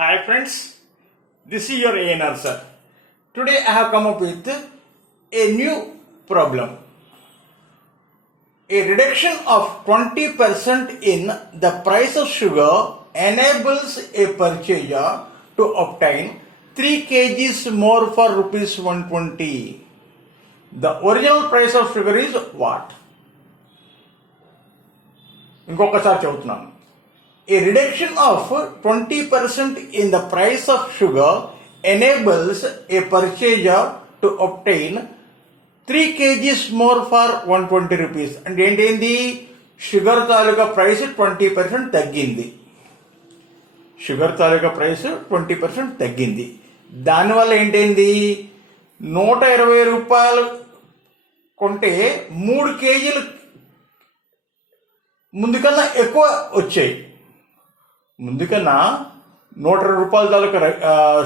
Hi friends, this is your ANR sir. Today I have come up with a new problem. A reduction of 20% in the price of sugar enables a purchaser to obtain 3 kgs more for rupees 120. The original price of sugar is what? ఇంకొకసారి చెబుతున్నాను. A reduction of 20% in the price of sugar enables a purchaser to obtain 3 kgs more for 120 rupees. అంటే ఏంటి? షుగర్ తాలూకా ప్రైస్ 20% తగ్గింది. షుగర్ తాలూకా ప్రైస్ 20% తగ్గింది. దానివల్ల ఏంటైంది? 120 రూపాయలు కొంటే 3 కేజీలు ముందుకన్నా ఎక్కువ వచ్చాయి. ముందుకన్నా 120 రూపాయల తాలూకా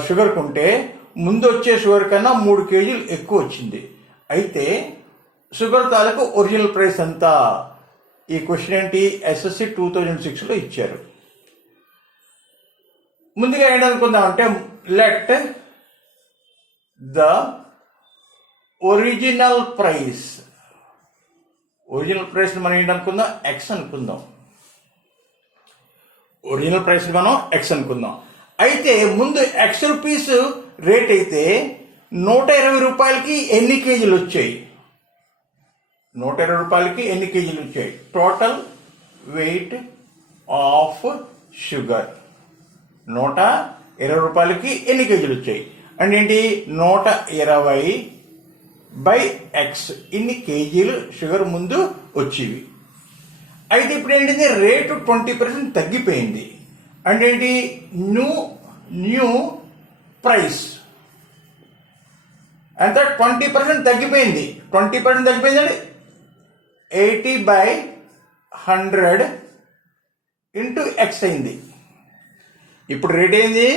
షుగర్ కొంటే ముందు వచ్చే షుగర్ కన్నా 3 కేజీలు ఎక్కువ వచ్చింది. అయితే షుగర్ తాలూకు ఒరిజినల్ ప్రైస్ ఎంత? ఈ క్వశ్చన్ ఏంటి? SSC 2006లో ఇచ్చారు. ముందుగా ఏంటనుకుందామంటే లెట్ ద ఒరిజినల్ ప్రైస్ మనం ఏంటనుకుందాం? ఎక్స్ అనుకుందాం. ఒరిజినల్ ప్రైస్ మనం ఎక్స్ అనుకుందాం. అయితే ముందు ఎక్స్ రూపీస్ రేట్ అయితే 120 రూపాయలకి ఎన్ని కేజీలు వచ్చాయి? 120 రూపాయలకి ఎన్ని కేజీలు వచ్చాయి? టోటల్ వెయిట్ ఆఫ్ షుగర్ 120 రూపాయలకి ఎన్ని కేజీలు వచ్చాయి అంటే ఏంటి? 120 బై ఎక్స్ ఇన్ని కేజీలు షుగర్ ముందు వచ్చేవి. అయితే ఇప్పుడు ఏంటిది? రేటు 20% తగ్గిపోయింది. అంటే ఏంటి? న్యూ ప్రైస్ అంత 20% తగ్గిపోయింది. 20% తగ్గిపోయిందండి 80/100 ఇంటూ ఎక్స్ అయింది. ఇప్పుడు రేట్ ఏంది?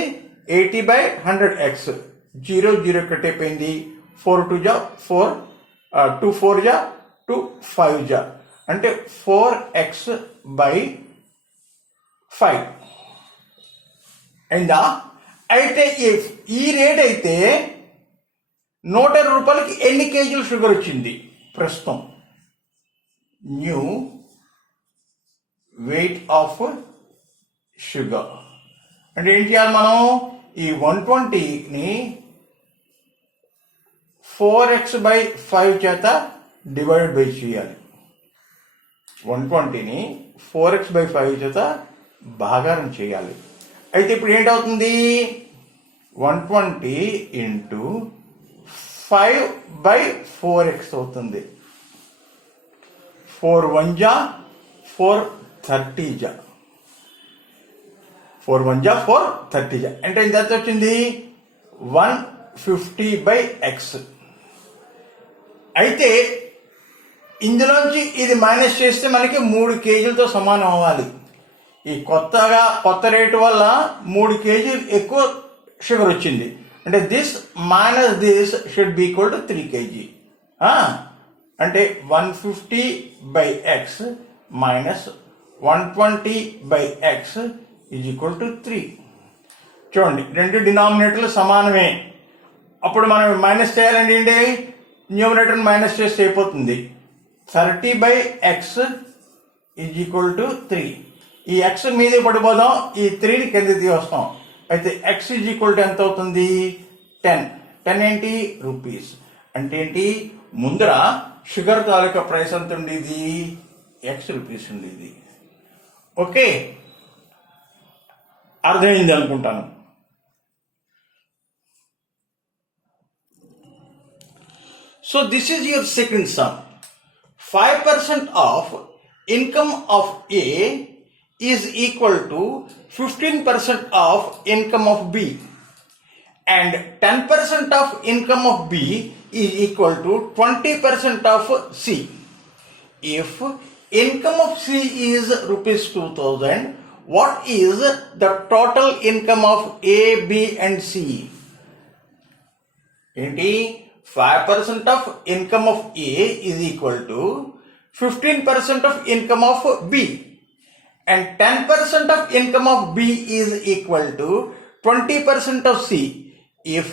80/100 ఎక్స్. 0 కట్ అయిపోయింది. 4 2 జా 4 2 4 జా 2 5 జా అంటే 4x/5 అయిందా? అయితే ఈ రేట్ అయితే 120 రూపాయలకి ఎన్ని కేజీలు షుగర్ వచ్చింది? ప్రస్తుతం న్యూ వెయిట్ ఆఫ్ షుగర్ అంటే ఏం చేయాలి మనం? ఈ 120ని 4x/5 చేత డివైడ్ బై చేయాలి. 120ని 4x/5 చేత భాగారం చేయాలి. అయితే ఇప్పుడు ఏంటవుతుంది? 120 ఇంటూ 5/4x అవుతుంది. 4 1 జా 4 30 జా 4 1 జా 4 30 జా అంటే ఎంత వచ్చింది? 150/x. అయితే ఇందులోంచి ఇది మైనస్ చేస్తే మనకి 3 కేజీలతో సమానం అవ్వాలి. ఈ కొత్త రేటు వల్ల 3 కేజీలు ఎక్కువ షుగర్ వచ్చింది. అంటే this minus this should be equal to 3 కేజీ. అంటే 150/x minus 120/x is equal to 3. చూడండి, రెండు డినామినేటర్లు సమానమే. అప్పుడు మనం మైనస్ చేయాలండి ఏంటి? న్యూమరేటర్ మైనస్ చేస్తే అయిపోతుంది. 30/x is equal to 3. ఈ x మీద పడిపోదాం, ఈ 3ని కిందకి వస్తాం. అయితే x ఈజ్ ఈక్వల్ టు ఎంత అవుతుంది? 10. 10 ఏంటి? రూపీస్. అంటే ఏంటి? ముందర షుగర్ తాలూకా ప్రైస్ ఎంత ఉండేది? x రూపీస్ ఉండేది. ఓకే, అర్థమైంది అనుకుంటాను. So this is your second sum. 5% of income of A is equal to 15% of income of B, and 10% of income of B is equal to 20% of C. If income of C is rupees 2000, what is the total income of A, B and C? ఏంటి? 5% of income of A is equal to 15% of income of B, and 10% of income of B is equal to 20% of C. If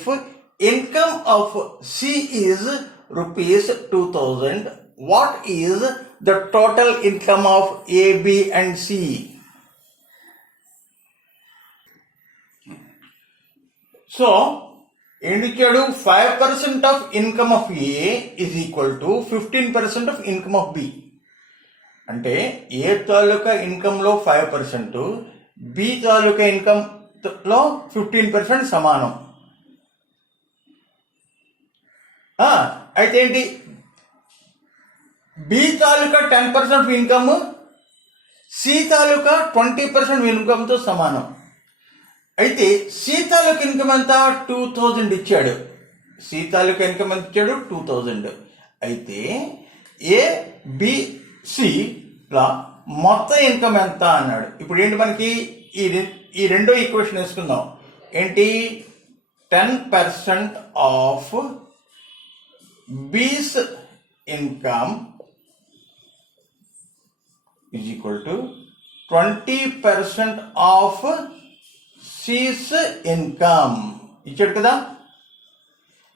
income of C is rupees 2000, what is the total income of A, B and C? So, indicated 5% of income of A is equal to 15% of income of B. అంటే ఏ తాలూకా ఇన్కంలో 5%, బి తాలూకా ఇన్కంలో 15% సమానం. అయితే ఏంటి, B తాలూకా 10% of income C తాలూకా 20% ఇన్కమ్తో సమానం. అయితే సి తాలూకా ఇన్కమ్ ఎంత, 2000 ఇచ్చాడు. సి తాలూకా ఇన్కమ్ ఎంత ఇచ్చాడు, 2000. అయితే ఏ బి సి లా మొత్తం ఇన్కమ్ ఎంత అన్నాడు. ఇప్పుడు ఏంటి మనకి ఈ రెండో ఈక్వేషన్ వేసుకుందాం. ఏంటి, 10% of B's income is equal to 20% of C's income. ఇచ్చాడు కదా.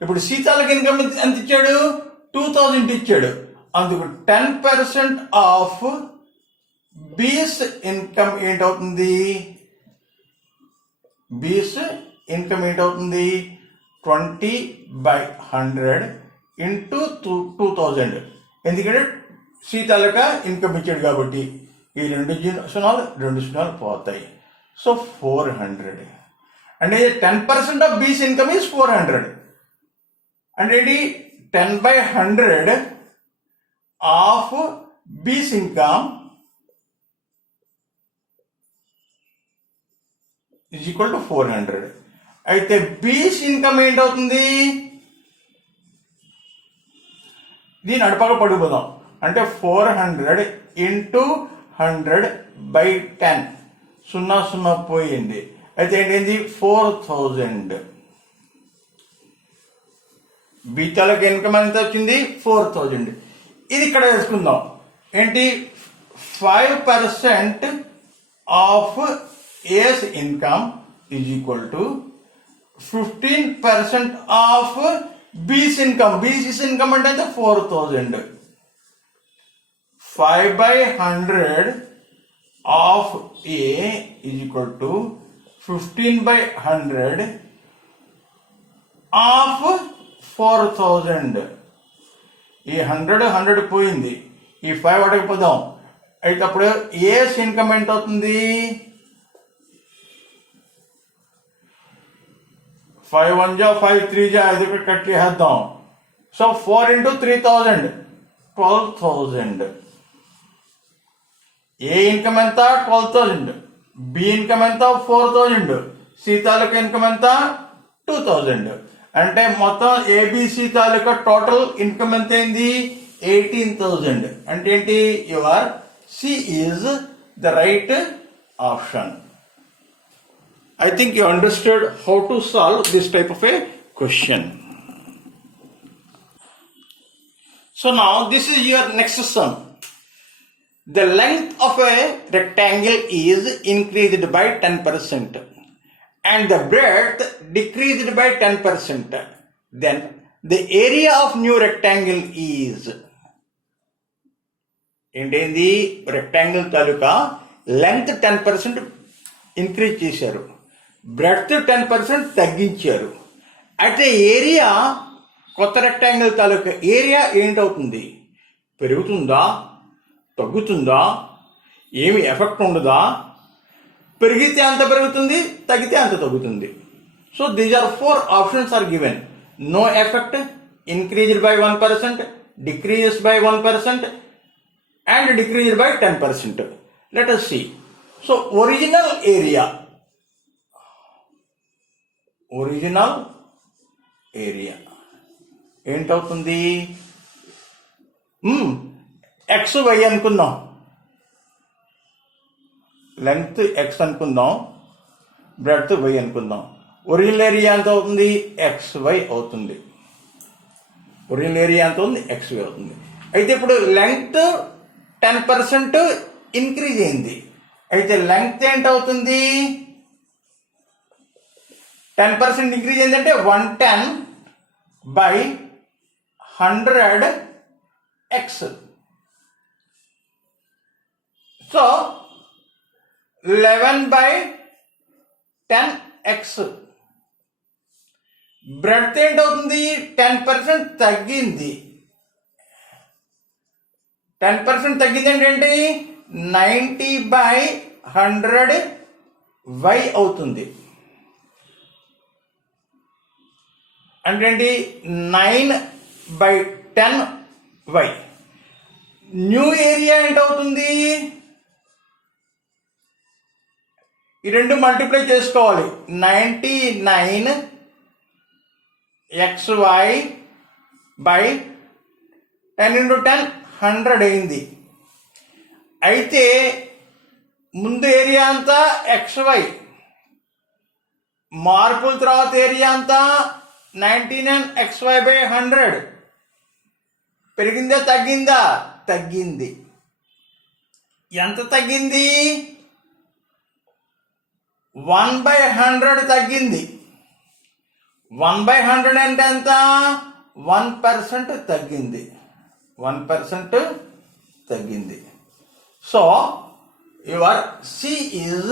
ఇప్పుడు సి తాలూకా ఇన్కమ్ ఎంత ఇచ్చాడు, 2000 ఇచ్చాడు. అందుకు 10% ఆఫ్ B's ఇన్కమ్ ఏంటవుతుంది, B's ఇన్కమ్ ఏంటవుతుంది, 20/100 ఇంటూ 2000. ఎందుకంటే సి తాలూకా ఇన్కమ్ ఇచ్చాడు కాబట్టి ఈ 2 సున్నాలు పోతాయి. సో 400 అంటే 10% ఆఫ్ బీస్ ఇన్కమ్ ఈజ్ 400. అంటే ఏంటి, 10/100 of B's income is equal to 400. అయితే బీస్ ఇన్కమ్ ఏంటవుతుంది, దీని అడపక పడిపోదాం. అంటే 400 ఇంటూ 100/10, 0 పోయింది. అయితే ఏంటి, 4000. బీతాలకు ఇన్కమ్ ఎంత వచ్చింది, 4000. ఇది ఇక్కడ వేసుకుందాం. ఏంటి, 5% of A's income is equal to 15% of B's income. B's income అంటే 4000. 5/100 of A is equal to 15/100 of 4000. ఈ 100 పోయింది, ఈ 5 అడగపోదాం. అయితే అప్పుడు ఏస్ ఇన్కమ్ ఎంత అవుతుంది, 5 1 जा 5 3 जा 5 కట్ చేద్దాం. సో 4 into 3000, 12,000. ఏ ఇన్కమ్ ఎంత, 12,000. బి ఇన్కమ్ ఎంత, 4,000. సి తాలూకా ఇన్కమ్ ఎంత, 2,000. అంటే మొత్తం ఏబిసి తాలూకా టోటల్ ఇన్కమ్ ఎంత అయింది, 18,000. అంటే ఏంటి, your C is the right option. I think you understood how to solve this type of a question. So now this is your next sum. The length of a rectangle is increased by 10% and the breadth decreased by 10%. Then the area of new rectangle is. ఏంటి, రెక్టాంగిల్ తాలూకా లెంగ్త్ 10% ఇంక్రీజ్ చేశారు, బ్రెడ్త్ 10% తగ్గించారు. అయితే ఏరియా, కొత్త రెక్టాంగిల్ తాలూకా ఏరియా ఏంటవుతుంది, పెరుగుతుందా, తగ్గుతుందా, ఏమి ఎఫెక్ట్ ఉండదా, పెరిగితే అంత పెరుగుతుంది, తగ్గితే అంత తగ్గుతుంది. So these are 4 options are given. No effect, increased by 1%, decreases by 1% and decreased by 10%. Let us see. So original area ఏంటవుతుంది, XY అనుకుందాం, లెంగ్త్ X అనుకుందాం, బ్రెడ్త్ Y అనుకుందాం. ఒరిజినల్ ఏరియా ఎంత అవుతుంది, XY అవుతుంది. ఒరిజినల్ ఏరియా ఎంత ఉంది, XY అవుతుంది. అయితే ఇప్పుడు లెంగ్త్ 10% ఇంక్రీజ్ అయింది. అయితే లెంగ్త్ ఏంటవుతుంది, 10% ఇంక్రీజ్ ఏంటంటే 110 by 100x. So 11 by 10x. Breadth ఏంటవుతుంది? 10% తగ్గింది. 10% తగ్గింది ఏంటంటే 90 by 100y అవుతుంది. అంటే 9 by 10y. న్యూ ఏరియా ఏంటవుతుంది? ఈ రెండు మల్టిప్లై చేసుకోవాలి. 99xy by 10 into 10 100 అయింది. అయితే ముందు ఏరియా అంతా xy, మార్పుల తర్వాత ఏరియా అంతా 99xy by 100. పెరిగిందా తగ్గిందా? తగ్గింది. ఎంత తగ్గింది? 1/100 తగ్గింది. 1/100 అంటే ఎంత? 1% తగ్గింది. 1% తగ్గింది. So your C is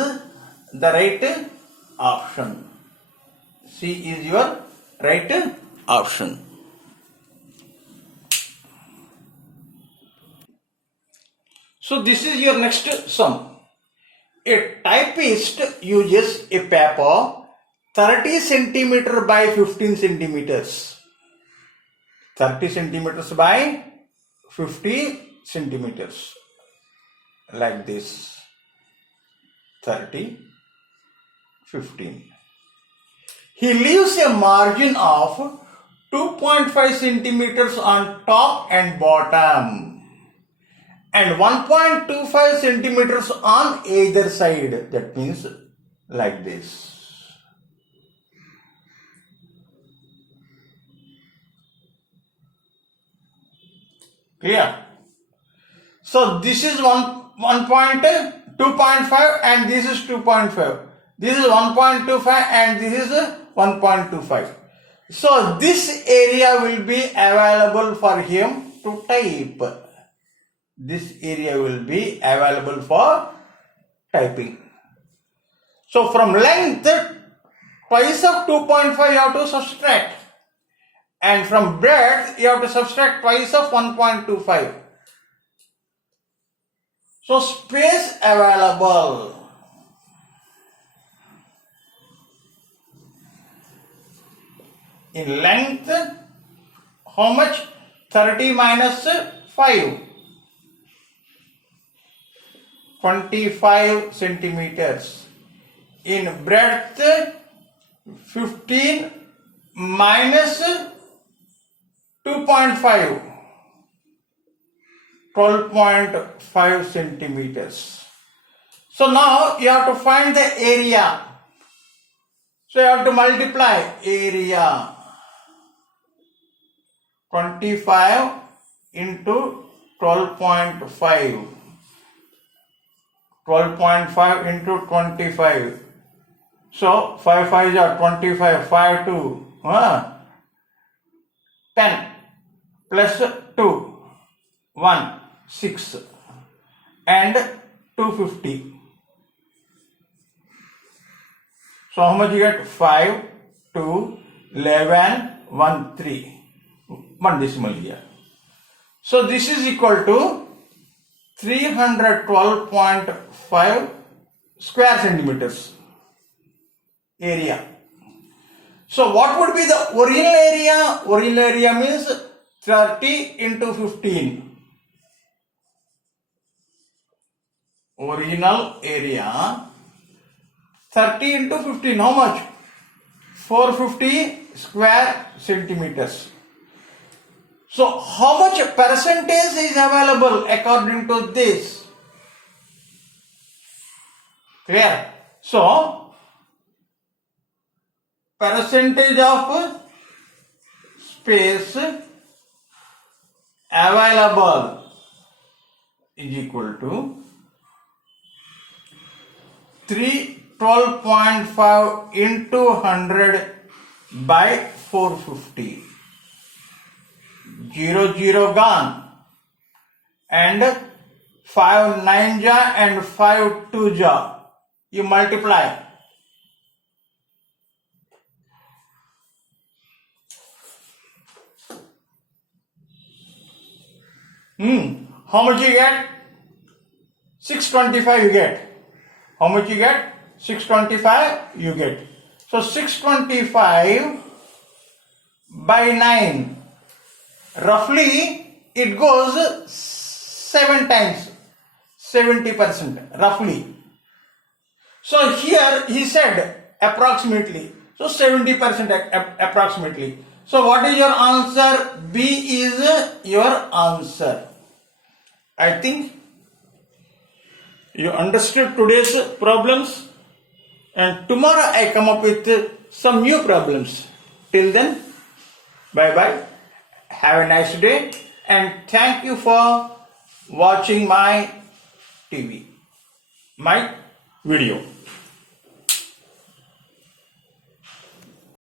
the right option. C is your right option. So this is your next sum. A typist uses a paper 30 centimeter by 15 centimeters. 30 centimeters by 50 centimeters. Like this. 30, 15. He leaves a margin of 2.5 centimeters on top and bottom, and 1.25 centimeters on either side. That means like this. Clear? So this is 2.5 and this is 2.5. This is 1.25 and this is 1.25. So this area will be available for him to type. This area will be available for typing. So from length, twice of 2.5 you have to subtract. And from breadth, you have to subtract twice of 1.25. So space available. In length, how much? 30 minus 5. 25 centimeters. In breadth, 15 minus 2.5. 12.5 centimeters. So now you have to find the area. So you have to multiply area. 25 into 12.5. 12.5 into 25. So 5 5 are 25. 5 2. 10 plus 2. 1 6 and 250. So how much you get? 5 2 11 1 3. 1 decimal here. So this is equal to 312.5 square centimeters area. So what would be the original area? Original area means 30 into 15. Original area 30 into 15. How much? 450 square centimeters. So how much percentage is available according to this? Clear? So percentage of space available is equal to 3 12.5 into 100 by 450. 0 0 gone. And 5 9 ja and 5 2 ja. You multiply. How much you get? 625 you get. How much you get? 625 you get. So 625 by 9. Roughly it goes 7 times. 70% roughly. So here he said approximately. So 70% approximately. So what is your answer? B is your answer. I think you understood today's problems, and tomorrow I come up with some new problems. Till then, bye bye. Have a nice day, and thank you for watching my TV, my video.